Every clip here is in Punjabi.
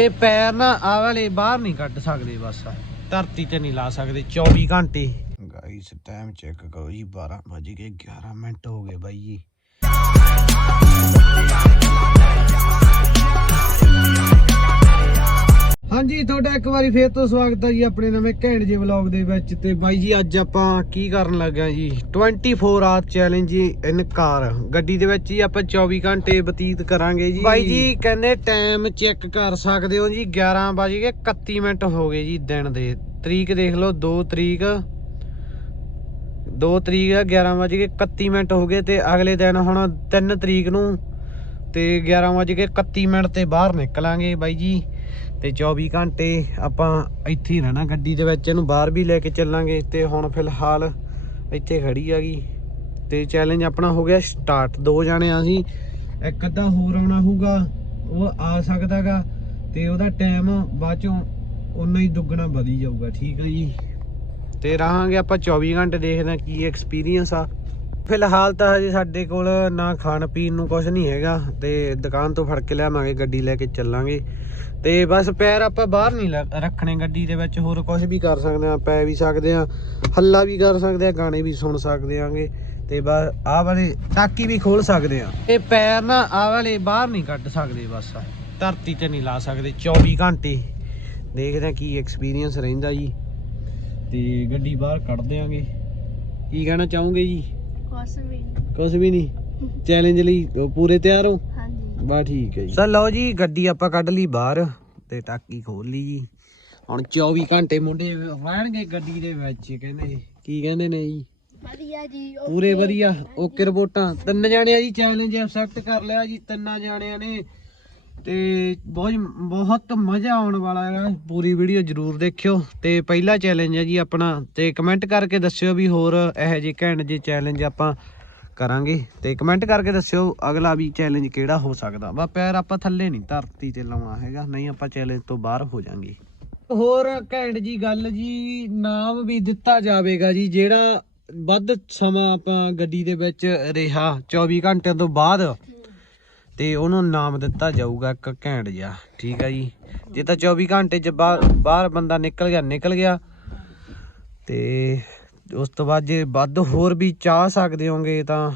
ਇਹ ਪੈਰ ਨਾ ਆ ਵਾਲੇ ਬਾਹਰ ਨਹੀਂ ਕੱਢ ਸਕਦੇ ਬਸ। ਧਰਤੀ ਤੇ ਨਹੀਂ ਲਾ ਸਕਦੇ 24 ਘੰਟੇ। ਗਾਈਸ ਟਾਈਮ ਚੈੱਕ ਕਰੋ ਜੀ 12 ਵਜ ਗਏ 11 ਮਿੰਟ ਹੋ ਗਏ ਬਾਈ ਜੀ। ਹਾਂਜੀ, ਤੁਹਾਡਾ ਇੱਕ ਵਾਰੀ ਫੇਰ ਤੋਂ ਸਵਾਗਤ ਹੈ ਜੀ ਆਪਣੇ ਨਵੇਂ ਘੈਂਟ ਜੇ ਵਲੌਗ ਦੇ ਵਿੱਚ। ਤੇ ਬਾਈ ਜੀ, ਅੱਜ ਆਪਾਂ ਕੀ ਕਰਨ ਲੱਗੇ ਜੀ? 24 ਆਰ ਚੈਲੰਜ ਇਨ ਕਾਰ ਗੱਡੀ ਦੇ ਵਿੱਚ ਹੀ ਆਪਾਂ 24 ਘੰਟੇ ਬਤੀਤ ਕਰਾਂਗੇ ਜੀ। ਬਾਈ ਜੀ, ਕਹਿੰਦੇ ਟਾਈਮ ਚੈੱਕ ਕਰ ਸਕਦੇ ਹੋ ਜੀ। 11 ਵਜ ਕੇ 31 ਮਿੰਟ ਹੋ ਗਏ ਜੀ ਦਿਨ ਦੇ। ਤਰੀਕ ਦੇਖ ਲਓ 2 ਤਰੀਕ। 2 ਤਰੀਕ ਆ 11 ਵਜ ਕੇ 31 ਮਿੰਟ ਹੋ ਗਏ ਤੇ ਅਗਲੇ ਦਿਨ ਹੁਣ 3 ਤਰੀਕ ਨੂੰ ਤੇ 11 ਵਜ ਕੇ 31 ਮਿੰਟ ਤੇ ਬਾਹਰ ਨਿਕਲਾਂਗੇ ਬਾਈ ਜੀ। ਤੇ 24 ਘੰਟੇ ਆਪਾਂ ਇੱਥੇ ਹੀ ਰਹਿਣਾ ਗੱਡੀ ਦੇ ਵਿੱਚ, ਇਹਨੂੰ ਬਾਹਰ ਵੀ ਲੈ ਕੇ ਚੱਲਾਂਗੇ ਤੇ ਹੁਣ ਫਿਲਹਾਲ ਇੱਥੇ ਖੜੀ ਗਈ ਤੇ ਚੈਲੰਜ ਆਪਣਾ ਹੋ ਗਿਆ ਸਟਾਰਟ ਦੋ ਜਾਣੇ ਆ ਸੀ, ਇੱਕ ਅੱਧਾ ਹੋਰ ਆਉਣਾ ਹੋਊਗਾ, ਉਹ ਆ ਸਕਦਾਗਾ ਤੇ ਉਹਦਾ ਟਾਈਮ ਬਾਅਦ ਚੋਂ ਉਨਾ ਹੀ ਦੁੱਗਣਾ ਵਧੀ ਜਾਊਗਾ, ਠੀਕ ਹੈ ਜੀ। ਤੇ ਰਹਾਂਗੇ ਆਪਾਂ 24 ਘੰਟੇ ਦੇਖਦੇ ਹਾਂ ਕੀ ਐਕਸਪੀਰੀਅੰਸ ਆ। ਫਿਲਹਾਲ ਤਾਂ ਹਜੇ ਸਾਡੇ ਕੋਲ ਨਾ ਖਾਣ ਪੀਣ ਨੂੰ ਕੁਝ ਨਹੀਂ ਹੈਗਾ ਤੇ ਦੁਕਾਨ ਤੋਂ ਫੜ ਕੇ ਲਿਆਵਾਂਗੇ, ਗੱਡੀ ਲੈ ਕੇ ਚੱਲਾਂਗੇ। ਤੇ ਬਸ ਪੈਰ ਆਪਾਂ ਬਾਹਰ ਨਹੀਂ ਲ- ਰੱਖਣੇ ਗੱਡੀ ਦੇ ਵਿੱਚ, ਹੋਰ ਕੁਝ ਵੀ ਕਰ ਸਕਦੇ ਆ ਪੈ ਵੀ ਸਕਦੇ ਆ ਹੱਲਾ ਵੀ ਕਰ ਸਕਦੇ ਆ ਗਾਣੇ ਵੀ ਸੁਣ ਸਕਦੇ ਆਂਗੇ ਤੇ ਬਸ ਆਹ ਵਾਲੇ ਟਾਕੀ ਵੀ ਖੋਲ ਸਕਦੇ ਆ ਇਹ ਪੈਰ ਨਾ ਆਹ ਵਾਲੇ ਬਾਹਰ ਨਹੀਂ ਕੱਢ ਸਕਦੇ ਬਸ, ਧਰਤੀ ਤੇ ਨਹੀਂ ਲਾ ਸਕਦੇ 24 ਘੰਟੇ। ਦੇਖਦੇ ਆ ਕੀ ਐਕਸਪੀਰੀਅੰਸ ਰਹਿੰਦਾ ਜੀ। ਤੇ ਗੱਡੀ ਬਾਹਰ ਕੱਢ ਦਿਆਂਗੇ। ਕੀ ਕਹਿਣਾ ਚਾਹੋਗੇ ਜੀ? ਕੁਛ ਵੀ ਨੀ। ਕੁਝ ਵੀ ਨਹੀਂ? ਚੈਲੰਜ ਲਈ ਪੂਰੇ ਤਿਆਰ ਹੋ? ਹਾਂਜੀ। ਬਾ ਠੀਕ ਹੈ ਜੀ। ਸਰ ਲਓ ਜੀ ਗੱਡੀ ਆਪਾਂ ਕੱਢ ਲਈ ਬਾਹਰ ਤੇ ਟਾਕੀ ਖੋਲ ਲਈ ਜੀ। ਹੁਣ 24 ਘੰਟੇ ਮੁੰਡੇ ਰਹਿਣਗੇ ਗੱਡੀ ਦੇ ਵਿੱਚ ਕਹਿੰਦੇ। ਕੀ ਕਹਿੰਦੇ ਨੇ ਜੀ? ਵਧੀਆ ਜੀ ਪੂਰੇ ਵਧੀਆ ਓਕੇ ਰਿਪੋਰਟਾਂ। ਤਿੰਨ ਜਾਣੇ ਆ ਜੀ ਚੈਲੰਜ ਐਕਸੈਪਟ ਕਰ ਲਿਆ ਜੀ ਤਿੰਨਾਂ ਜਾਣਿਆਂ ਨੇ। ਤੇ ਬਹੁਤ ਬਹੁਤ ਮਜ਼ਾ ਆਉਣ ਵਾਲਾ ਹੈ ਪੂਰੀ ਵੀਡੀਓ ਜਰੂਰ ਦੇਖਿਓ। ਤੇ ਪਹਿਲਾ ਚੈਲੰਜ ਹੈ ਜੀ ਆਪਣਾ। ਤੇ ਕਮੈਂਟ ਕਰਕੇ ਦੱਸਿਓ ਵੀ ਹੋਰ ਇਹੋ ਜਿਹੇ ਘੈਂਟ ਜਿਹੇ ਚੈਲੰਜ ਆਪਾਂ ਕਰਾਂਗੇ। ਤੇ ਕਮੈਂਟ ਕਰਕੇ ਦੱਸਿਓ ਅਗਲਾ ਵੀ ਚੈਲੰਜ ਕਿਹੜਾ ਹੋ ਸਕਦਾ। ਵਾ ਪੈਰ ਆਪਾਂ ਥੱਲੇ ਨਹੀਂ ਧਰਤੀ ਤੇ ਲਾਉਣਾ ਹੈਗਾ। ਨਹੀਂ ਆਪਾਂ ਚੈਲੰਜ ਤੋਂ ਬਾਹਰ ਹੋ ਜਾਾਂਗੇ। ਹੋਰ ਘੈਂਟ ਜੀ ਗੱਲ ਜੀ, ਨਾਮ ਵੀ ਦਿੱਤਾ ਜਾਵੇਗਾ ਜੀ, ਜਿਹੜਾ ਵੱਧ ਸਮਾਂ ਆਪਾਂ ਗੱਡੀ ਦੇ ਵਿੱਚ ਰਿਹਾ 24 ਘੰਟਿਆਂ ਤੋਂ ਬਾਅਦ। ਤੇ ਉਹਨੂੰ ਨਾਮ ਦਿੱਤਾ ਜਾਊਗਾ ਇੱਕ ਘੈਂਟ ਜਿਹਾ, ਠੀਕ ਹੈ ਜੀ। ਜੇ ਤਾਂ 24 ਘੰਟੇ ਚ ਬਾਹਰ ਬੰਦਾ ਨਿਕਲ ਗਿਆ ਨਿਕਲ ਗਿਆ। ਤੇ ਉਸ ਤੋਂ ਬਾਅਦ ਜੇ ਵੱਧ ਹੋਰ ਵੀ ਚਾਹ ਸਕਦੇ ਹੋਗੇ ਤਾਂ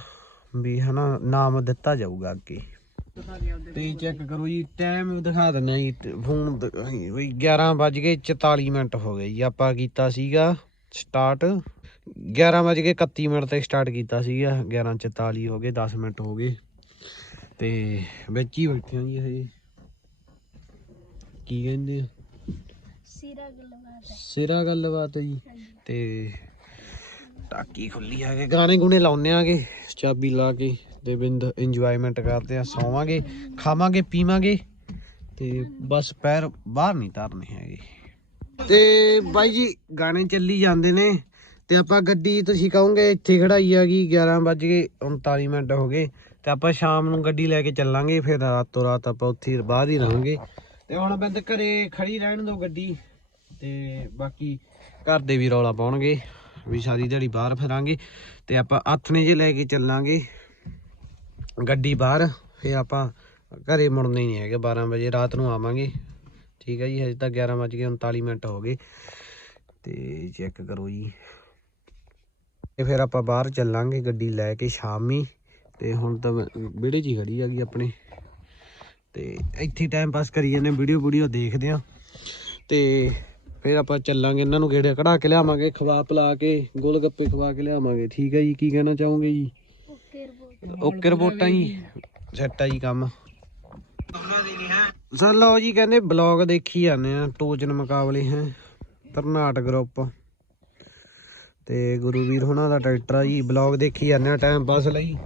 ਵੀ ਹਨਾ, ਨਾਮ ਦਿੱਤਾ ਜਾਊਗਾ ਅੱਗੇ। ਤੇ ਚੈੱਕ ਕਰੋ ਜੀ ਟਾਈਮ ਦਿਖਾ ਦਿੰਦੇ ਜੀ ਫੋਨ ਦ- ਵੀ 11 ਵੱਜ ਕੇ 44 ਮਿੰਟ ਹੋ ਗਏ ਜੀ, ਆਪਾਂ ਕੀਤਾ ਸੀਗਾ ਸਟਾਰਟ 11 ਵੱਜ ਕੇ 31 ਮਿੰਟ ਤੇ ਸਟਾਰਟ ਕੀਤਾ ਸੀਗਾ 11:44 ਹੋ ਗਏ 10 ਮਿੰਟ ਹੋ ਗਏ। ਤੇ ਵਿੱਚ ਹੀ ਬੈਠੇ ਹਾਂ ਜੀ ਹਜੇ। ਕੀ ਕਹਿੰਦੇ ਆ? ਸਿਰਾ ਗੱਲਬਾਤ ਹੈ। ਸਿਰਾ ਗੱਲਬਾਤ ਹੈ ਜੀ। ਤੇ ਟਾਕੀ ਖੁੱਲੀ ਆ ਕੇ ਗਾਣੇ ਗੁਣੇ ਲਾਉਨੇ ਆਗੇ ਚਾਬੀ ਲਾ ਕੇ ਤੇ ਬਿੰਦ ਇੰਜੋਇਮੈਂਟ ਕਰਦੇ ਆ ਸੌਵਾਂਗੇ ਖਾਵਾਂਗੇ ਪੀਵਾਂਗੇ ਤੇ ਬਸ ਪੈਰ ਬਾਹਰ ਨਹੀਂ ਧਰਨੇ ਹੈਗੇ। ਤੇ ਬਾਈ ਜੀ ਗਾਣੇ ਚੱਲੀ ਜਾਂਦੇ ਨੇ ਤੇ ਆਪਾਂ ਗੱਡੀ ਤੁਸੀਂ ਕਹੋਗੇ ਇੱਥੇ ਖੜਾਈ ਹੈਗੀ 11 ਵੱਜ ਕੇ 39 ਮਿੰਟ ਹੋ ਗਏ। ਤੇ ਆਪਾਂ ਸ਼ਾਮ ਨੂੰ ਗੱਡੀ ਲੈ ਕੇ ਚੱਲਾਂਗੇ, ਫਿਰ ਰਾਤੋਂ ਰਾਤ ਆਪਾਂ ਉੱਥੇ ਬਾਹਰ ਹੀ ਰਹਾਂਗੇ। ਤੇ ਹੁਣ ਬੰਦ ਘਰੇ ਖੜੀ ਰਹਿਣ ਦੋ ਗੱਡੀ, ਤੇ ਬਾਕੀ ਘਰ ਦੇ ਵੀ ਰੌਲਾ ਪਾਉਣਗੇ, ਵੀ ਸਾਰੀ ਦਿਹਾੜੀ ਬਾਹਰ ਫਿਰਾਂਗੇ, ਤੇ ਆਪਾਂ ਆਥਣੇ ਜੇ ਲੈ ਕੇ ਚੱਲਾਂਗੇ ਗੱਡੀ ਬਾਹਰ, ਫਿਰ ਆਪਾਂ ਘਰੇ ਮੁੜਨਾ ਹੀ ਨਹੀਂ ਹੈਗਾ 12 ਵਜੇ ਰਾਤ ਨੂੰ ਆਵਾਂਗੇ। ਠੀਕ ਹੈ ਜੀ, ਹਜੇ ਤਾਂ 11 ਵੱਜ ਕੇ 39 ਮਿੰਟ ਹੋ ਗਏ। ਤੇ ਚੈੱਕ ਕਰੋ ਜੀ। ਤੇ ਫਿਰ ਆਪਾਂ ਬਾਹਰ ਚੱਲਾਂਗੇ ਗੱਡੀ ਲੈ ਕੇ ਸ਼ਾਮੀ। ਤੇ ਹੁਣ ਤਾਂ ਮੈਂ ਵਿਹੜੇ 'ਚ ਹੀ ਖੜੀ ਹੈਗੀ ਆਪਣੇ। ਤੇ ਇੱਥੇ ਟਾਈਮ ਪਾਸ ਕਰੀ ਜਾਂਦੇ ਵੀਡੀਓ ਵੀਡੀਓ ਦੇਖਦੇ ਆ ਤੇ ਫਿਰ ਆਪਾਂ ਚੱਲਾਂਗੇ, ਇਹਨਾਂ ਨੂੰ ਗੇੜੇ ਕਢਾ ਕੇ ਲਿਆਵਾਂਗੇ, ਖਵਾ ਪਿਲਾ ਕੇ, ਗੋਲ ਗੱਪੇ ਖਵਾ ਕੇ ਲਿਆਵਾਂਗੇ। ਠੀਕ ਹੈ ਜੀ, ਕੀ ਕਹਿਣਾ ਚਾਹੋਗੇ ਜੀ? ਓਕੇ ਓਕੇ ਰਿਪੋਰਟਾਂ ਜੀ, ਸੈੱਟ ਆ ਜੀ ਕੰਮ। ਸਰ, ਲਓ ਜੀ, ਕਹਿੰਦੇ ਬਲੌਗ ਦੇਖੀ ਜਾਂਦੇ ਆ ਟੋਚਨ ਮੁਕਾਬਲੇ ਹੈ ਤਰਨਾਟ ਗਰੁੱਪ ਤੇ ਗੁਰੂਵੀਰ ਹੁਣਾਂ ਦਾ ਟਰੈਕਟਰ ਆ ਜੀ, ਬਲੌਗ ਦੇਖੀ ਜਾਂਦੇ ਆ ਟਾਈਮ ਪਾਸ ਲਈ।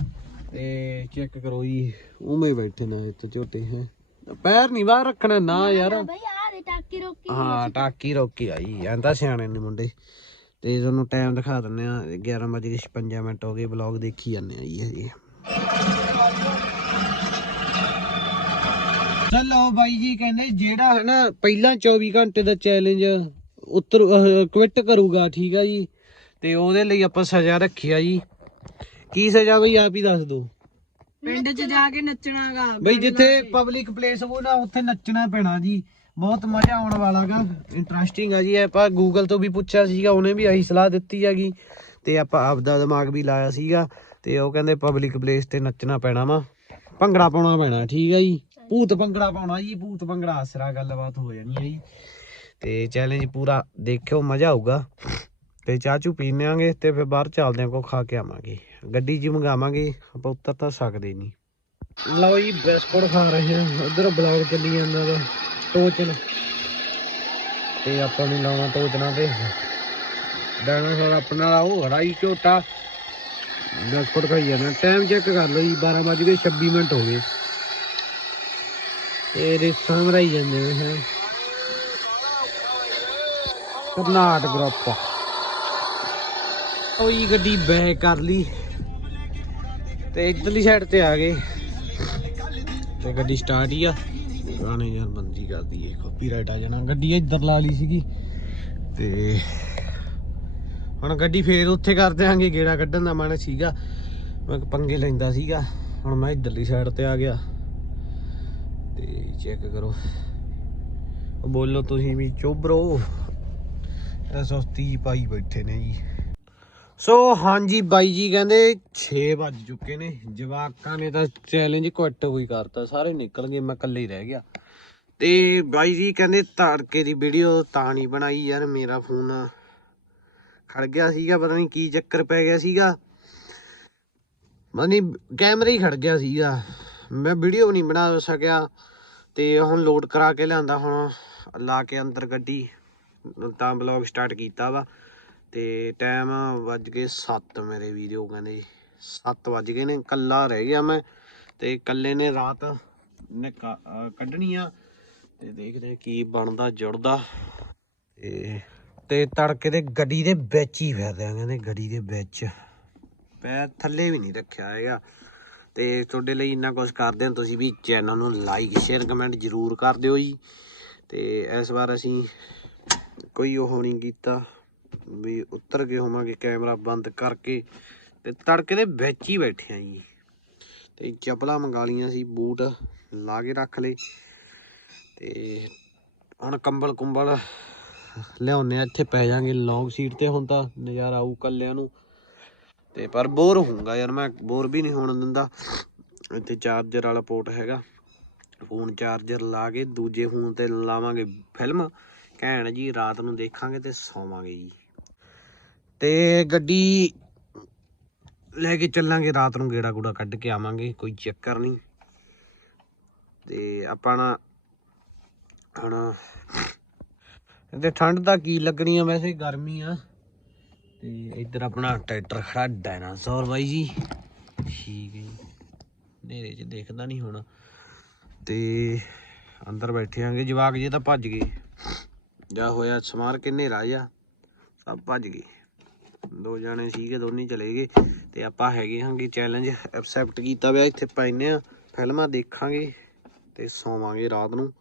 ਤੇ ਚੈੱਕ ਕਰੋ ਜੀ। ਉਵੇਂ ਬੈਠੇ ਨਾ ਇੱਥੇ ਝੋਟੇ ਹੈ। ਪੈਰ ਨਹੀਂ ਬਾਹਰ ਰੱਖਣਾ ਨਾ ਯਾਰ। ਬਈ ਆ ਦੇ ਟਾਕੀ ਰੋਕੀ ਹਾਂ ਟਾਕੀ ਰੋਕੀ ਆਈ ਐਂਦਾ ਸਿਆਣੇ ਨੇ ਮੁੰਡੇ। ਤੇ ਤੁਹਾਨੂੰ ਟਾਈਮ ਦਿਖਾ ਦਿੰਨੇ ਆ 11:56 ਮਿੰਟ ਹੋ ਗਏ ਵਲੌਗ ਦੇਖੀ ਜਾਂਦੇ ਆ ਜੀ ਹਜੇ। ਚਲੋ ਬਾਈ ਜੀ ਕਹਿੰਦੇ ਜਿਹੜਾ ਹੈ ਨਾ ਪਹਿਲਾਂ 24 ਘੰਟੇ ਦਾ ਚੈਲੰਜ ਉੱਤਰ ਕੁਇਟ ਕਰੂਗਾ ਠੀਕ ਆ ਜੀ। ਤੇ ਉਹਦੇ ਲਈ ਆਪਾਂ ਸਜ਼ਾ ਰੱਖੀ ਆ ਜੀ। ਕੀ ਸਜ਼ਾ ਬਈ ਆਪ ਹੀ ਦੱਸ ਦਿਓ। ਪਿੰਡ 'ਚ ਜਾ ਕੇ ਨੱਚਣਾਗਾ ਬਈ ਜਿੱਥੇ ਪਬਲਿਕ ਪਲੇਸ ਹੋ ਨਾ ਉੱਥੇ ਨੱਚਣਾ ਪੈਣਾ ਜੀ। ਬਹੁਤ ਮਜ਼ਾ ਆਉਣ ਵਾਲਾਗਾ ਇੰਟਰਸਟਿੰਗ ਆ ਜੀ ਆਪਾਂ ਗੂਗਲ ਤੋਂ ਵੀ ਪੁੱਛਿਆ ਸੀਗਾ ਉਹਨੇ ਵੀ ਆਹੀ ਸਲਾਹ ਦਿੱਤੀ ਹੈਗੀ। ਤੇ ਆਪਾਂ ਆਪਦਾ ਦਿਮਾਗ ਵੀ ਲਾਇਆ ਸੀਗਾ ਤੇ ਉਹ ਕਹਿੰਦੇ ਪਬਲਿਕ ਪਲੇਸ ਤੇ ਨੱਚਣਾ ਪੈਣਾ ਵਾ। ਭੰਗੜਾ ਪਾਉਣਾ ਪੈਣਾ ਠੀਕ ਹੈ ਜੀ। ਭੂਤ ਭੰਗੜਾ ਪਾਉਣਾ ਜੀ ਭੂਤ ਭੰਗੜਾ ਆਸਰਾ ਗੱਲਬਾਤ ਹੋ ਜਾਣੀ ਹੈ ਜੀ। ਤੇ ਚੈਲੰਜ ਪੂਰਾ ਦੇਖਿਓ ਮਜ਼ਾ ਆਊਗਾ। ਤੇ ਚਾਹ ਚੂ ਪੀਣਾਂਗੇ ਤੇ ਫਿਰ ਬਾਹਰ ਚੱਲਦੇ ਆਂ ਕੋ ਖਾ ਕੇ ਆਵਾਂਗੇ। ਗੱਡੀ ਜੀ ਮੰਗਾਵਾਂਗੇ ਆਪਾਂ ਉੱਤਰ ਤਾਂ ਸਕਦੇ ਨਹੀਂ। ਲਓ ਜੀ ਬਿਸਕੁਟ ਖਾ ਰਹੇ ਹਾਂ। ਉਧਰ ਬਲੌਗ ਚੱਲੀ ਜਾਂਦਾ ਵਾ ਟੋਚਨ। ਤੇ ਆਪਾਂ ਨੂੰ ਲਾਉਣਾ ਟੋਚਣਾ ਤੇ। ਡਾਇਨਾਸੌਰ ਆਪਣਾ ਉਹ ਖੜਾ ਹੀ ਝੋਟਾ। ਬਿਸਕੁਟ ਖਾਈ ਜਾਂਦਾ। ਟਾਈਮ ਚੈੱਕ ਕਰ ਲਓ ਜੀ 12 ਵੱਜ ਗਏ 26 ਮਿੰਟ ਹੋ ਗਏ। ਤੇ ਰੇਸਾਂ ਮਰਾਈ ਜਾਂਦੇ ਨੇ ਹੈ। ਕਰਨਾਟ ਗਰੁੱਪ ਉਹ ਜੀ ਗੱਡੀ ਬੈਕ ਕਰ ਲਈ ਤੇ ਇੱਧਰਲੀ ਸਾਈਡ ਤੇ ਆ ਗਏ। ਤੇ ਗੱਡੀ ਸਟਾਰਟ ਹੀ ਆ। ਗਾਣੇ ਯਾਰ ਬੰਦੀ ਕਰਦੀ ਏ ਕਾਪੀਰਾਈਟ ਆ ਜਾਣਾ। ਗੱਡੀ ਇੱਧਰ ਲਾ ਲਈ ਸੀਗੀ। ਤੇ ਹੁਣ ਗੱਡੀ ਫੇਰ ਉੱਥੇ ਕਰ ਦਿਆਂਗੇ, ਗੇੜਾ ਕੱਢਣ ਦਾ ਮਨ ਸੀਗਾ। ਮੈਂ ਪੰਗੇ ਲੈਂਦਾ ਸੀਗਾ। ਹੁਣ ਮੈਂ ਇੱਧਰਲੀ ਸਾਈਡ ਤੇ ਆ ਗਿਆ। ਤੇ ਚੈੱਕ ਕਰੋ। ਬੋਲੋ ਤੁਸੀਂ ਵੀ ਚੋਬਰੋ ਇਹ ਸੁਸਤੀ ਪਾਈ ਬੈਠੇ ਨੇ ਜੀ। ਸੋ ਹਾਂਜੀ ਬਾਈ ਜੀ ਕਹਿੰਦੇ 6 ਵੱਜ ਚੁੱਕੇ ਨੇ, ਜਵਾਕਾਂ ਨੇ ਤਾਂ ਚੈਲੰਜ ਕੁਇਟ ਹੋਈ ਕਰਤਾ, ਸਾਰੇ ਨਿਕਲ ਗਏ, ਮੈਂ ਇਕੱਲੇ ਹੀ ਰਹਿ ਗਿਆ। ਤੇ ਬਾਈ ਜੀ ਕਹਿੰਦੇ ਤੜਕੇ ਦੀ ਵੀਡੀਓ ਤਾਂ ਨਹੀਂ ਬਣਾਈ ਯਾਰ, ਮੇਰਾ ਫੋਨ ਖੜ ਗਿਆ ਸੀਗਾ, ਪਤਾ ਨਹੀਂ ਕੀ ਚੱਕਰ ਪੈ ਗਿਆ ਸੀਗਾ। ਮਨੀ ਕੈਮਰਾ ਹੀ ਖੜ ਗਿਆ ਸੀਗਾ। ਮੈਂ ਵੀਡੀਓ ਨਹੀਂ ਬਣਾ ਸਕਿਆ, ਤੇ ਹੁਣ ਲੋਡ ਕਰਾ ਕੇ ਲਿਆਂਦਾ ਹੁਣ, ਲਾ ਕੇ ਅੰਦਰ ਗੱਡੀ, ਤਾਂ ਬਲੌਗ ਸਟਾਰਟ ਕੀਤਾ ਵਾ। ਤੇ ਟਾਈਮ ਵੱਜ ਗਏ 7 ਮੇਰੇ ਵੀਡੀਓ ਕਹਿੰਦੇ 7 ਵੱਜ ਗਏ ਨੇ ਕੱਲਾ ਰਹਿ ਗਿਆ ਮੈਂ ਤੇ ਕੱਲੇ ਨੇ ਰਾਤ ਕੱਢਣੀ ਆ ਤੇ ਦੇਖਦੇ ਆ ਕੀ ਬਣਦਾ ਜੁੜਦਾ ਤੇ ਤੇ ਤੜਕੇ ਦੇ ਗੱਡੀ ਦੇ ਵਿੱਚ ਹੀ ਫਿਰਦੇ ਆ ਕਹਿੰਦੇ, ਗੱਡੀ ਦੇ ਵਿੱਚ। ਪੈਰ ਥੱਲੇ ਵੀ ਨਹੀਂ ਰੱਖਿਆ ਹੈਗਾ ਤੇ ਤੁਹਾਡੇ ਲਈ ਇੰਨਾ ਕੁਝ ਕਰਦੇ ਹਾਂ ਤੁਸੀਂ ਵੀ ਚੈਨਲ ਨੂੰ ਲਾਈਕ ਸ਼ੇਅਰ ਕਮੈਂਟ ਜ਼ਰੂਰ ਕਰ ਦਿਓ ਜੀ। ਤੇ ਇਸ ਵਾਰ ਅਸੀਂ ਕੋਈ ਉਹ ਨਹੀਂ ਕੀਤਾ। ਵੀ ਉੱਤਰ ਗਏ ਹੋਵਾਂਗੇ, ਕੈਮਰਾ ਬੰਦ ਕਰਕੇ ਤੇ ਤੜਕੇ ਦੇ ਵਿੱਚ ਹੀ ਬੈਠੇ ਆ ਜੀ। ਤੇ ਚੱਪਲਾਂ ਮੰਗਾ ਲੀਆਂ ਸੀ, ਬੂਟ ਲਾ ਕੇ ਰੱਖ ਲਏ। ਤੇ ਹੁਣ ਕੰਬਲ ਕੁੰਬਲ ਲਿਆਉਨੇ ਆ, ਇੱਥੇ ਪੈ ਜਾਾਂਗੇ ਲੌਂਗ ਸੀਟ ਤੇ, ਹੁਣ ਤਾਂ ਨਜ਼ਾਰਾ ਆਊ ਕੱਲਿਆਂ ਨੂੰ। ਤੇ ਪਰ ਬੋਰ ਹੋਊਗਾ ਯਾਰ, ਮੈਂ ਬੋਰ ਵੀ ਨਹੀਂ ਹੋਣ ਦਿੰਦਾ। ਇੱਥੇ ਚਾਰਜਰ ਵਾਲਾ ਪੋਰਟ ਹੈਗਾ। ਫੋਨ ਚਾਰਜਰ ਲਾ ਕੇ ਦੂਜੇ ਫੋਨ ਤੇ ਲਾਵਾਂਗੇ ਫਿਲਮ ਘੈਣ ਜੀ, ਰਾਤ ਨੂੰ ਦੇਖਾਂਗੇ ਤੇ ਸੌਵਾਂਗੇ ਜੀ। ਤੇ ਗੱਡੀ ਲੈ ਕੇ ਚੱਲਾਂਗੇ, ਰਾਤ ਨੂੰ ਗੇੜਾ ਗੂੜਾ ਕੱਢ ਕੇ ਆਵਾਂਗੇ, ਕੋਈ ਚੱਕਰ ਨਹੀਂ। ਤੇ ਆਪਾਂ ਨਾ, ਹੁਣ ਤੇ ਠੰਡ ਤਾਂ ਕੀ ਲੱਗਣੀ ਆ, ਵੈਸੇ ਗਰਮੀ ਆ। ਤੇ ਇੱਧਰ ਆਪਣਾ ਟਰੈਕਟਰ ਖੜਾ, ਡਾਇਨਾਸੌਰ ਬਾਈ ਜੀ। ਠੀਕ ਹੈ ਜੀ। ਹਨੇਰੇ 'ਚ ਦੇਖਦਾ ਨਹੀਂ ਹੁਣ। ਤੇ ਅੰਦਰ ਬੈਠੇ ਆਂਗੇ, ਜਵਾਕ ਜੇ ਤਾਂ ਭੱਜ ਗਏ। ਜਾ ਹੋਇਆ ਸਮਾਰ ਕੇ ਹਨੇਰਾ ਜਾ ਸਭ ਭੱਜ ਗਏ। ਦੋ ਜਾਣੇ ਸੀਗੇ ਦੋਨੇ ਚਲੇ ਗਏ ਤੇ ਆਪਾਂ ਹੈਗੇ ਹਾਂਗੇ ਚੈਲੰਜ ਐਕਸੈਪਟ ਕੀਤਾ ਵਿਆ ਇੱਥੇ ਪੈਨੇ ਆ ਫਿਲਮਾਂ ਦੇਖਾਂਗੇ ਤੇ ਸੌਵਾਂਗੇ ਰਾਤ ਨੂੰ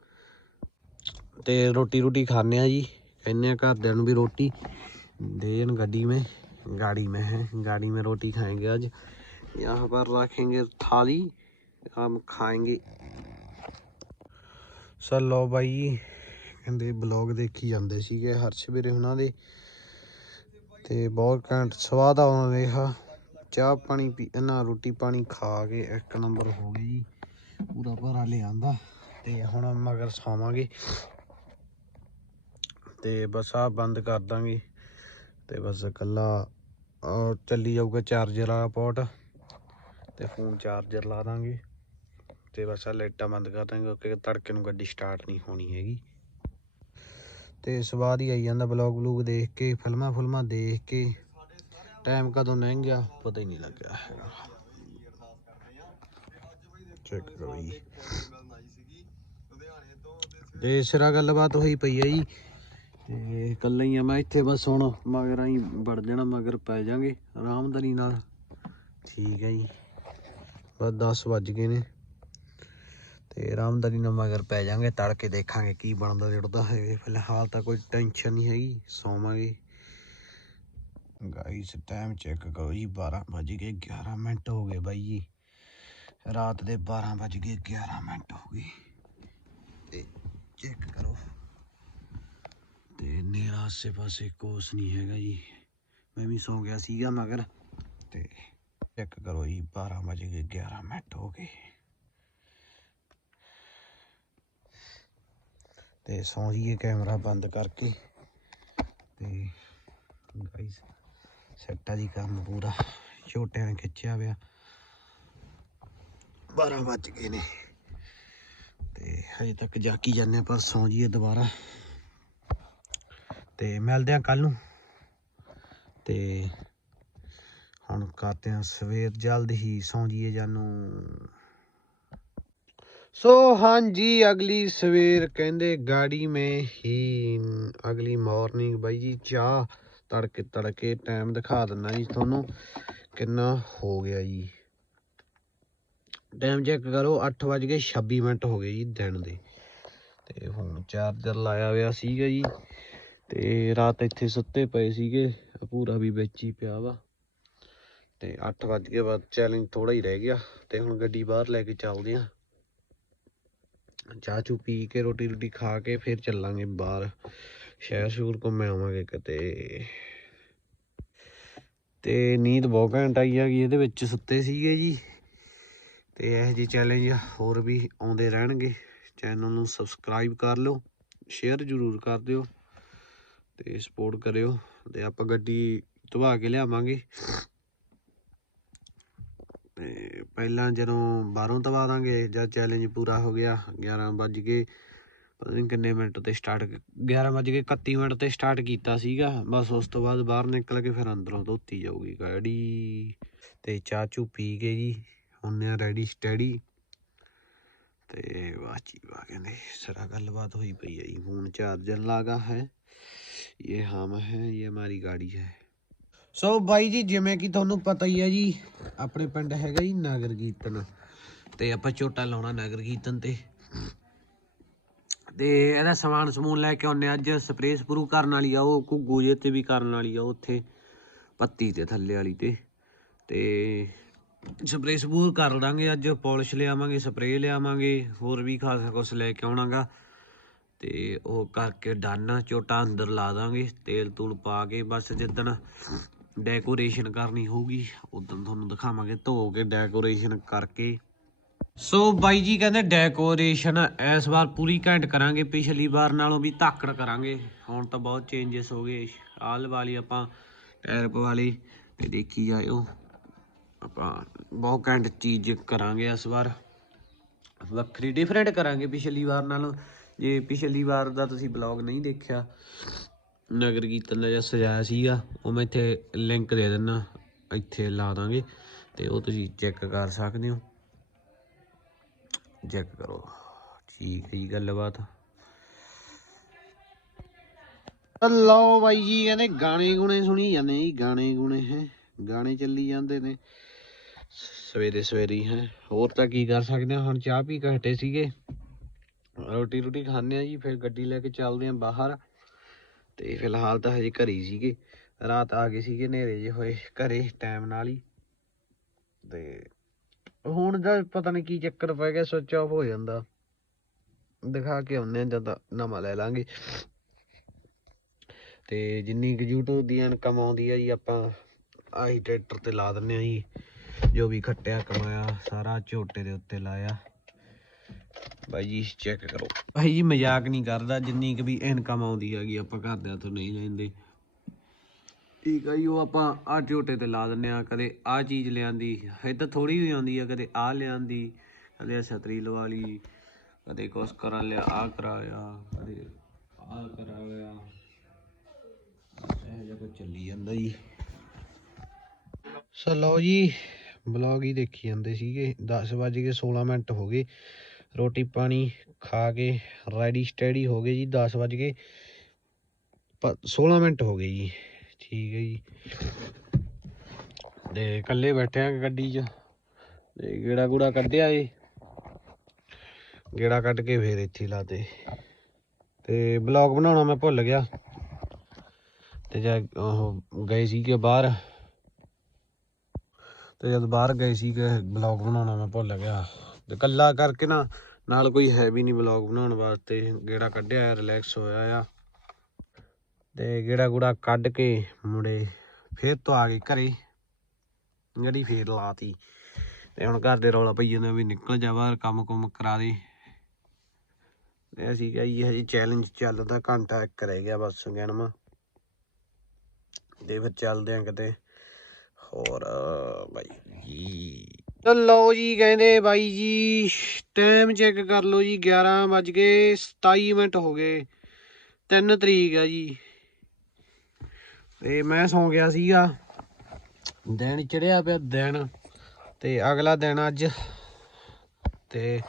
ਤੇ ਰੋਟੀ ਰੋਟੀ ਖਾਣੇ ਆ ਜੀ ਕਹਿੰਨੇ ਆ ਘਰਦਿਆਂ ਨੂੰ ਵੀ ਰੋਟੀ दे जन गाड़ी में गाड़ी में है गाड़ी में रोटी खाएंगे आज यहाँ पर रखेंगे थाली हम खाएंगे ਸਰ ਲੋ ਬਾਈ ਕਹਿੰਦੇ ਬਲੌਗ ਦੇਖੀ ਜਾਂਦੇ ਸੀਗੇ ਹਰਸ਼ ਵੀਰੇ ਉਹਨਾਂ ਦੇ ਤੇ ਬਹੁਤ ਘੈਂਟ ਸਵਾਦ ਆਉਣਾ ਰਿਹਾ ਚਾਹ ਪਾਣੀ ਪੀ ਨਾ ਰੋਟੀ ਪਾਣੀ ਖਾ ਕੇ ਇੱਕ ਨੰਬਰ ਹੋ ਗਈ ਜੀ, ਪੂਰਾ ਭਰਾ ਲਿਆਂਦਾ ਤੇ ਹੁਣ ਮਗਰ ਸੌਵਾਂਗੇ ਤੇ ਬਸ ਆ ਬੰਦ ਕਰ ਦਾਂਗੇ ਤੇ ਬਸ ਇਕੱਲਾ ਚੱਲੀ ਜਾਊਗਾ ਚਾਰਜਰ ਵਾਲਾ ਪੋਰਟ ਤੇ ਫੋਨ ਚਾਰਜਰ ਲਾ ਦਾਂਗੇ ਤੇ ਬਸ ਆ ਲਾਈਟਾਂ ਬੰਦ ਕਰ ਦਾਂਗੇ, ਕਿਉਂਕਿ ਤੜਕੇ ਨੂੰ ਗੱਡੀ ਸਟਾਰਟ ਨਹੀਂ ਹੋਣੀ ਹੈਗੀ। ਤੇ ਸਵਾਦ ਹੀ ਆਈ ਜਾਂਦਾ ਬਲੌਗ ਬਲੂਗ ਦੇਖ ਕੇ, ਫਿਲਮਾਂ ਫੁਲਮਾਂ ਦੇਖ ਕੇ। ਟਾਈਮ ਕਦੋਂ ਲੰਘ ਗਿਆ, ਪਤਾ ਹੀ ਨਹੀਂ ਲੱਗਿਆ ਹੈਗਾ। ਚੈੱਕ ਕਰੋ ਜੀ। ਤੇ ਸਿਰਾ ਗੱਲਬਾਤ ਹੋਈ ਪਈ ਹੈ ਜੀ। ਤੇ ਇਕੱਲੇ ਹੀ ਆ ਮੈਂ ਇੱਥੇ ਬਸ ਹੁਣ, ਮਗਰ ਆਈ ਵੜ ਜਾਣਾ, ਮਗਰ ਪੈ ਜਾਾਂਗੇ, ਆਰਾਮਦਾਰੀ ਨਾਲ। ਠੀਕ ਹੈ ਜੀ। ਬਸ 10 ਵੱਜ ਗਏ ਨੇ। ਤੇ ਆਰਾਮਦਾਰੀ ਨਾਲ ਮਗਰ ਪੈ ਜਾਾਂਗੇ, ਤੜਕੇ ਦੇਖਾਂਗੇ ਕੀ ਬਣਦਾ ਜੁੜਦਾ ਹੈ। ਫਿਲਹਾਲ ਤਾਂ ਕੋਈ ਟੈਨਸ਼ਨ ਨਹੀਂ ਹੈਗੀ, ਸੌਵਾਂਗੇ। ਗਾਈਸ ਟਾਈਮ ਚੈੱਕ ਕਰੋ ਜੀ 12 ਵੱਜ ਗਏ 11 ਮਿੰਟ ਹੋ ਗਏ ਬਾਈ ਜੀ। ਰਾਤ ਦੇ 12 ਵੱਜ ਗਏ 11 ਮਿੰਟ ਹੋ ਗਏ। ਤੇ ਚੈੱਕ ਕਰੋ। ਤੇ ਨੇਰਾ ਆਸੇ ਪਾਸੇ ਕੋਸ ਨਹੀਂ ਹੈਗਾ ਜੀ। ਮੈਂ ਵੀ ਸੌ ਗਿਆ ਸੀਗਾ ਮਗਰ। ਤੇ ਚੈੱਕ ਕਰੋ ਜੀ 12 ਵਜ ਗਏ 11 ਮਿੰਟ ਹੋ ਗਏ। ਤੇ ਸੌਂ ਜੀਏ ਕੈਮਰਾ ਬੰਦ ਕਰਕੇ ਤੇ ਗਾਈਸ ਸੈੱਟਾ ਜੀ ਕੰਮ ਪੂਰਾ ਛੋਟਿਆਂ ਨੇ ਖਿੱਚਿਆ ਪਿਆ। 12 ਵੱਜ ਗਏ ਨੇ ਤੇ ਹਜੇ ਤੱਕ ਜਾਕੀ ਜਾਂਦੇ ਹਾਂ, ਪਰ ਸੌਂ ਜੀਏ ਦੁਬਾਰਾ। ਤੇ ਮਿਲਦੇ ਆ ਕੱਲ ਨੂੰ। ਤੇ ਹੁਣ ਕਰਦੇ ਆ ਸਵੇਰ ਜਲਦ ਹੀ ਸੌਂ ਜੀਏ ਜਾਨੂੰ ਸੋ ਹਾਂਜੀ, ਅਗਲੀ ਸਵੇਰ ਕਹਿੰਦੇ ਗਾੜੀ ਮੇ ਹੀ, ਅਗਲੀ ਮਾਰਨਿੰਗ ਬਾਈ ਜੀ ਚਾਹ ਤੜਕੇ ਤੜਕੇ ਟਾਈਮ ਦਿਖਾ ਦਿੰਨਾ ਜੀ ਤੁਹਾਨੂੰ। ਕਿੰਨਾ ਹੋ ਗਿਆ ਜੀ। ਟਾਈਮ ਚੈੱਕ ਕਰੋ 8:26 ਮਿੰਟ ਹੋ ਗਏ ਜੀ ਦਿਨ ਦੇ। ਤੇ ਹੁਣ ਚਾਰਜਰ ਲਾਇਆ ਹੋਇਆ ਸੀਗਾ ਜੀ। ਤੇ ਰਾਤ ਇੱਥੇ ਸੁੱਤੇ ਪਏ ਸੀਗੇ ਪੂਰਾ ਵੀ ਵਿੱਚ ਹੀ ਪਿਆ ਵਾ। ਤੇ 8 ਵਜ ਕੇ ਬਾਅਦ ਚੈਲੰਜ ਥੋੜਾ ਹੀ ਰਹਿ ਗਿਆ। ਤੇ ਹੁਣ ਗੱਡੀ ਬਾਹਰ ਲੈ ਕੇ ਚੱਲਦੇ ਆ। ਚਾਹ ਚੂ ਪੀ ਕੇ, ਰੋਟੀ ਰੋਟੀ ਖਾ ਕੇ ਫਿਰ ਚੱਲਾਂਗੇ ਬਾਹਰ। ਸ਼ਹਿਰ ਸ਼ੂਰ ਘੁੰਮ ਆਵਾਂਗੇ ਕਿਤੇ। ਤੇ ਨੀਂਦ ਬਹੁਤ ਘੈਂਟ ਆਈ ਹੈਗੀ, ਇਹਦੇ ਵਿੱਚ ਸੁੱਤੇ ਸੀਗੇ ਜੀ। ਤੇ ਇਹ ਜਿਹੇ ਚੈਲੰਜ ਹੋਰ ਵੀ ਆਉਂਦੇ ਰਹਿਣਗੇ। ਚੈਨਲ ਨੂੰ ਸਬਸਕ੍ਰਾਈਬ ਕਰ ਲਿਓ ਸ਼ੇਅਰ ਜ਼ਰੂਰ ਕਰ ਦਿਓ ਤੇ ਸਪੋਰਟ ਕਰਿਓ। ਤੇ ਆਪਾਂ ਗੱਡੀ ਧਵਾ ਕੇ ਲਿਆਵਾਂਗੇ ਤੇ ਪਹਿਲਾਂ ਜਦੋਂ ਬਾਹਰੋਂ ਤੋਂ ਦਾਂਗੇ ਜਦ ਚੈਲੰਜ ਪੂਰਾ ਹੋ ਗਿਆ 11 ਵੱਜ ਕੇ ਪਤਾ ਨਹੀਂ ਕਿੰਨੇ ਮਿੰਟ ਤੇ ਸਟਾਰਟ 11 ਵੱਜ ਕੇ 31 ਮਿੰਟ ਤੇ ਸਟਾਰਟ ਕੀਤਾ ਸੀਗਾ, ਬਸ ਉਸ ਤੋਂ ਬਾਅਦ ਬਾਹਰ ਨਿਕਲ ਕੇ ਫਿਰ ਅੰਦਰੋਂ ਧੋਤੀ ਜਾਊਗੀ ਗਾੜੀ ਤੇ ਚਾਹ ਚੂ ਪੀ ਕੇ ਜੀ ਹੁੰਨੇ ਆ ਰੈਡੀ ਸਟੈਡੀ ਤੇ ਵਾਹ ਜੀ ਵਾਹ ਕਹਿੰਦੇ, ਸਾਰਾ ਗੱਲਬਾਤ ਹੋਈ ਪਈ ਹੈ ਜੀ ਫੋਨ ਚਾਰਜਰ ਲਾਗਾ ਹੈ, ਇਹ ਹਮ ਹੈ, ਇਹ ਹਮਾਰੀ ਗਾੜੀ ਹੈ। ਸੋ ਬਾਈ ਜੀ, ਜਿਵੇਂ ਕਿ ਤੁਹਾਨੂੰ ਪਤਾ ਹੀ ਹੈ ਜੀ ਆਪਣੇ ਪਿੰਡ ਹੈਗਾ ਜੀ ਨਗਰ ਕੀਰਤਨ ਤੇ ਆਪਾਂ ਝੋਟਾ ਲਾਉਣਾ ਨਗਰ ਕੀਰਤਨ ਤੇ। ਤੇ ਇਹਦਾ ਸਮਾਨ ਸਮੂਨ ਲੈ ਕੇ ਆਉਨੇ ਅੱਜ ਸਪਰੇਅ ਸਪਰੂ ਕਰਨ ਵਾਲੀ ਆ, ਉਹ ਘੁੱਗੂ ਜੇ ਤੇ ਵੀ ਕਰਨ ਵਾਲੀ ਆ, ਉੱਥੇ ਪੱਤੀ ਤੇ, ਥੱਲੇ ਵਾਲੀ ਤੇ। ਤੇ ਸਪਰੇਅ ਸਪੂਰ ਕਰ ਦਾਂਗੇ ਅੱਜ ਪਾਲਿਸ਼ ਲਿਆਵਾਂਗੇ ਸਪਰੇਅ ਲਿਆਵਾਂਗੇ, ਹੋਰ ਵੀ ਖਾਸਾ ਕੁਛ ਲੈ ਕੇ ਆਉਣਾਗਾ। ਤੇ ਉਹ ਕਰਕੇ ਡਨ ਚੋਟਾ ਅੰਦਰ ਲਾ ਦਾਂਗੇ, ਤੇਲ ਤੂਲ ਪਾ ਕੇ ਬਸ ਜਿੱਦਣ ਡੈਕੋਰੇਸ਼ਨ ਕਰਨੀ ਹੋਊਗੀ ਉਦੋਂ ਤੁਹਾਨੂੰ ਦਿਖਾਵਾਂਗੇ ਧੋ ਕੇ ਡੈਕੋਰੇਸ਼ਨ ਕਰਕੇ। ਸੋ ਬਾਈ ਜੀ ਕਹਿੰਦੇ ਡੈਕੋਰੇਸ਼ਨ ਇਸ ਵਾਰ ਪੂਰੀ ਘੈਂਟ ਕਰਾਂਗੇ, ਪਿਛਲੀ ਵਾਰ ਨਾਲੋਂ ਵੀ ਧਾਕੜ ਕਰਾਂਗੇ। ਹੁਣ ਤਾਂ ਬਹੁਤ ਚੇਂਜਸ ਹੋ ਗਏ। ਆਲ ਵਾਲੀ ਆਪਾਂ ਟੈਰਪ ਪਵਾ ਲਈ ਤੇ ਦੇਖੀ ਜਾਇਓ। ਆਪਾਂ ਬਹੁਤ ਘੈਂਟ ਚੀਜ਼ ਕਰਾਂਗੇ ਇਸ ਵਾਰ। ਵੱਖਰੀ ਡਿਫਰੈਂਟ ਕਰਾਂਗੇ ਪਿਛਲੀ ਵਾਰ ਨਾਲੋਂ। ਜੇ ਪਿਛਲੀ ਵਾਰ ਦਾ ਤੁਸੀਂ ਬਲੌਗ ਨਹੀਂ ਦੇਖਿਆ ਨਗਰ ਕੀਰਤਨ ਦਾ ਜਿਹਾ ਸਜਾਇਆ ਸੀਗਾ, ਉਹ ਮੈਂ ਇੱਥੇ ਲਿੰਕ ਦੇ ਦਿੰਨਾ, ਇੱਥੇ ਲਾ ਦਾਂਗੇ ਤੇ ਉਹ ਤੁਸੀਂ ਚੈੱਕ ਕਰ ਸਕਦੇ ਹੋ। ਚੈੱਕ ਕਰੋ। ਠੀਕ ਹੈ ਜੀ, ਗੱਲਬਾਤ। ਲਓ ਬਾਈ ਜੀ ਕਹਿੰਦੇ ਗਾਣੇ ਗੁਣੇ ਸੁਣੀ ਜਾਂਦੇ ਜੀ ਗਾਣੇ ਗੁਣੇ ਹੈ, ਗਾਣੇ ਚੱਲੀ ਜਾਂਦੇ ਨੇ। ਸਵੇਰੇ ਸਵੇਰੇ ਹੈ। ਹੋਰ ਤਾਂ ਕੀ ਕਰ ਸਕਦੇ ਹਾਂ, ਹੁਣ ਚਾਹ ਪੀ ਕੇ ਹਟੇ ਸੀਗੇ। ਰੋਟੀ ਰੋਟੀ ਖਾਂਦੇ ਆ ਜੀ, ਫਿਰ ਗੱਡੀ ਲੈ ਕੇ ਚੱਲਦੇ ਆ ਬਾਹਰ। ਤੇ ਫਿਲਹਾਲ ਤਾਂ ਹਜੇ ਘਰੇ ਸੀਗੇ। ਰਾਤ ਆ ਗਏ ਸੀਗੇ ਹਨੇਰੇ ਜੇ ਹੋਏ ਘਰੇ ਟਾਈਮ ਨਾਲ ਹੀ। ਤੇ ਹੁਣ ਦਾ ਪਤਾ ਨਹੀਂ ਕੀ ਚੱਕਰ ਪੈ ਗਿਆ ਸਵਿਚ ਆਫ ਹੋ ਜਾਂਦਾ। ਦਿਖਾ ਕੇ ਆਉਂਦੇ ਆ ਜਦ ਨਵਾਂ ਲੈ ਲਾਂਗੇ। ਤੇ ਜਿੰਨੀ ਕੁ YouTube ਦੀ ਇਨਕਮ ਆਉਂਦੀ ਆ ਜੀ, ਆਪਾਂ ਆਹੀ ਟਰੈਕਟਰ ਤੇ ਲਾ ਦਿੰਨੇ ਆ ਜੀ। ਜੋ ਵੀ ਖੱਟਿਆ, ਕਮਾਇਆ, ਸਾਰਾ ਝੋਟੇ ਦੇ ਉੱਤੇ ਲਾਇਆ। ਬਾਈ ਜੀ ਚੈੱਕ ਕਰੋ। ਭਾਈ ਜੀ, ਮਜ਼ਾਕ ਨਹੀਂ ਕਰਦਾ, ਜਿੰਨੀ ਕੁ ਵੀ ਇਨਕਮ ਆਉਂਦੀ ਹੈਗੀ, ਆਪਾਂ ਘਰਦਿਆਂ ਤੋਂ ਨਹੀਂ ਲੈਂਦੇ। ਠੀਕ ਆ ਜੀ, ਉਹ ਆਪਾਂ ਆ ਝੋਟੇ ਤੇ ਲਾ ਦਿੰਨੇ ਆ ਕਦੇ ਆ ਚੀਜ਼ ਲਿਆਂਦੀ ਏਦਾਂ ਥੋੜੀ ਹੋਈ ਆਉਂਦੀ ਆ, ਕਦੇ ਆ ਲਿਆਂਦੀ, ਕਦੇ ਆਹ ਛਤਰੀ ਲਵਾ ਲਈ, ਕਦੇ ਕੁਛ ਕਰਾ ਲਿਆ ਆ ਕਰਾ ਲਿਆ, ਕਦੇ ਆ ਕਰਾ ਲਿਆ। ਇਹ ਜਿਹਾ ਕੁਝ ਚੱਲੀ ਜਾਂਦਾ ਜੀ। ਸੋ ਲਓ ਜੀ ਬਲੌਗ ਹੀ ਦੇਖੀ ਜਾਂਦੇ ਸੀਗੇ 10 ਵੱਜ ਕੇ 16 ਮਿੰਟ ਹੋ ਗਏ। ਰੋਟੀ ਪਾਣੀ ਖਾ ਕੇ ਰੈਡੀ ਸਟੈਡੀ ਹੋ ਗਏ ਜੀ 10 ਵੱਜ ਕੇ ਪ- 16 ਮਿੰਟ ਹੋ ਗਏ ਜੀ। ਠੀਕ ਹੈ ਜੀ। ਤੇ ਇਕੱਲੇ ਬੈਠੇ ਆ ਗੱਡੀ 'ਚ। ਤੇ ਗੇੜਾ ਗੂੜਾ ਕੱਢਿਆ ਏ। ਗੇੜਾ ਕੱਢ ਕੇ ਫੇਰ ਇੱਥੇ ਹੀ ਲਾਤੇ ਤੇ ਬਲੌਗ ਬਣਾਉਣਾ ਮੈਂ ਭੁੱਲ ਗਿਆ। ਤੇ ਜਦ ਉਹ ਗਏ ਸੀਗੇ ਬਾਹਰ। ਤੇ ਜਦ ਬਾਹਰ ਗਏ ਸੀਗੇ, ਬਲੌਗ ਬਣਾਉਣਾ ਮੈਂ ਭੁੱਲ ਗਿਆ। ਤੇ ਕੱਲਾ ਕਰਕੇ ਨਾ ਨਾਲ ਕੋਈ ਹੈ ਵੀ ਨਹੀਂ ਵਲੌਗ ਬਣਾਉਣ ਵਾਸਤੇ। ਗੇੜਾ ਕੱਢਿਆ ਰਿਲੈਕਸ ਹੋਇਆ ਆ। ਤੇ ਗੇੜਾ ਗੂੜਾ ਕੱਢ ਕੇ ਮੁੜੇ ਫੇਰ ਤੋਂ ਆ ਗਏ ਘਰੇ। ਜਿਹੜੀ ਫੇਰ ਲਾਤੀ। ਤੇ ਹੁਣ ਘਰ ਦੇ ਰੌਲਾ ਪਈ ਜਾਂਦਾ ਵੀ ਨਿਕਲ ਜਾ ਬਾਹਰ, ਕੰਮ ਕੁਮ ਕਰਾ ਦੇ। ਤੇ ਅਸੀਂ ਕਿਹਾ ਜੀ, ਹਜੇ ਚੈਲੰਜ ਚੱਲਦਾ ਘੰਟਾ ਇੱਕ ਰਹਿ ਗਿਆ ਬਸ ਗਿਣਵਾ ਤੇ ਫਿਰ ਚੱਲਦੇ ਆ ਕਿਤੇ। ਹੋਰ ਬਾਈ। ਜੀ ਤਾਂ ਲਓ ਜੀ ਕਹਿੰਦੇ ਬਾਈ ਜੀ ਟਾਈਮ ਚੈੱਕ ਕਰ ਲਓ ਜੀ 11 ਵੱਜ ਗਏ 27 ਮਿੰਟ ਹੋ ਗਏ 3 ਤਰੀਕ ਆ ਜੀ। ਤੇ ਮੈਂ ਸੌਂ ਗਿਆ ਸੀਗਾ, ਦਿਨ ਚੜਿਆ ਪਿਆ ਦਿਨ, ਤੇ ਅਗਲਾ ਦਿਨ ਅੱਜ, ਤੇ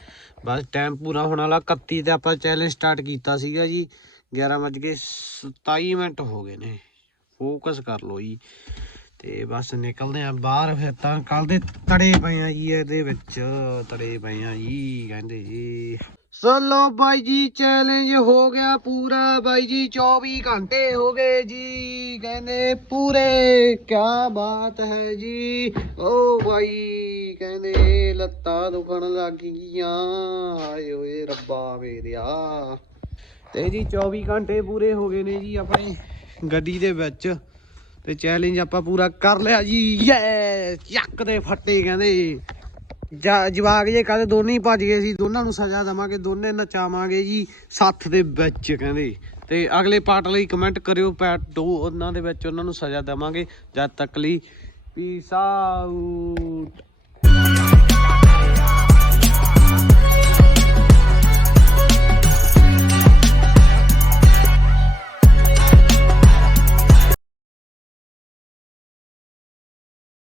ਬਸ ਟਾਈਮ ਪੂਰਾ ਹੋਣ ਵਾਲਾ 31 ਤੇ ਆਪਾਂ ਚੈਲੰਜ ਸਟਾਰਟ ਕੀਤਾ ਸੀਗਾ ਜੀ 11 ਵੱਜ ਕੇ 27 ਮਿੰਟ ਹੋ ਗਏ ਨੇ ਫੋਕਸ ਕਰ ਲਓ ਜੀ। ਤੇ ਬਸ ਨਿਕਲਦੇ ਆ ਬਾਹਰ ਫਿਰ ਤਾਂ ਕੱਲ ਦੇ ਤੜੇ ਪਏ ਆ ਜੀ ਇਹਦੇ ਵਿੱਚ, ਤੜੇ ਪਏ ਆ ਜੀ, ਕਹਿੰਦੇ ਜੀ। ਚਲੋ ਬਾਈ ਜੀ ਚੈਲੰਜ ਹੋ ਗਿਆ ਪੂਰਾ, ਬਾਈ ਜੀ 24 ਘੰਟੇ ਹੋ ਗਏ ਜੀ, ਕਹਿੰਦੇ ਪੂਰੇ। ਕੀ ਬਾਤ ਹੈ ਜੀ। ਓ ਬਾਈ, ਕਹਿੰਦੇ ਲੱਤਾਂ ਦੁਖਣ ਲੱਗ ਗਈਆਂ। ਆਏ ਓਏ ਰੱਬਾ ਮੇਰਿਆ। ਤੇ ਜੀ 24 ਘੰਟੇ ਪੂਰੇ ਹੋ ਗਏ ਨੇ ਜੀ ਆਪਣੇ ਗੱਡੀ ਦੇ ਵਿੱਚ। ਤੇ ਚੈਲੰਜ ਆਪਾਂ ਪੂਰਾ ਕਰ ਲਿਆ ਜੀ। ਯੈ ਚੱਕ ਦੇ ਫੱਟੇ ਕਹਿੰਦੇ। ਜਾ- ਜਵਾਕ ਜੇ ਕਦੇ ਦੋਨੇ ਹੀ ਭੱਜ ਗਏ ਸੀ, ਦੋਨਾਂ ਨੂੰ ਸਜ਼ਾ ਦੇਵਾਂਗੇ, ਦੋਨੇ ਨਚਾਵਾਂਗੇ ਜੀ ਸੱਥ ਦੇ ਵਿੱਚ ਕਹਿੰਦੇ। ਤੇ ਅਗਲੇ ਪਾਰਟ ਲਈ ਕਮੈਂਟ ਕਰਿਓ ਪਾਰਟ 2 ਉਹਨਾਂ ਦੇ ਵਿੱਚ ਉਹਨਾਂ ਨੂੰ ਸਜ਼ਾ ਦੇਵਾਂਗੇ ਜਦ ਤੱਕ ਲਈ ਪੀਸ ਆਊਟ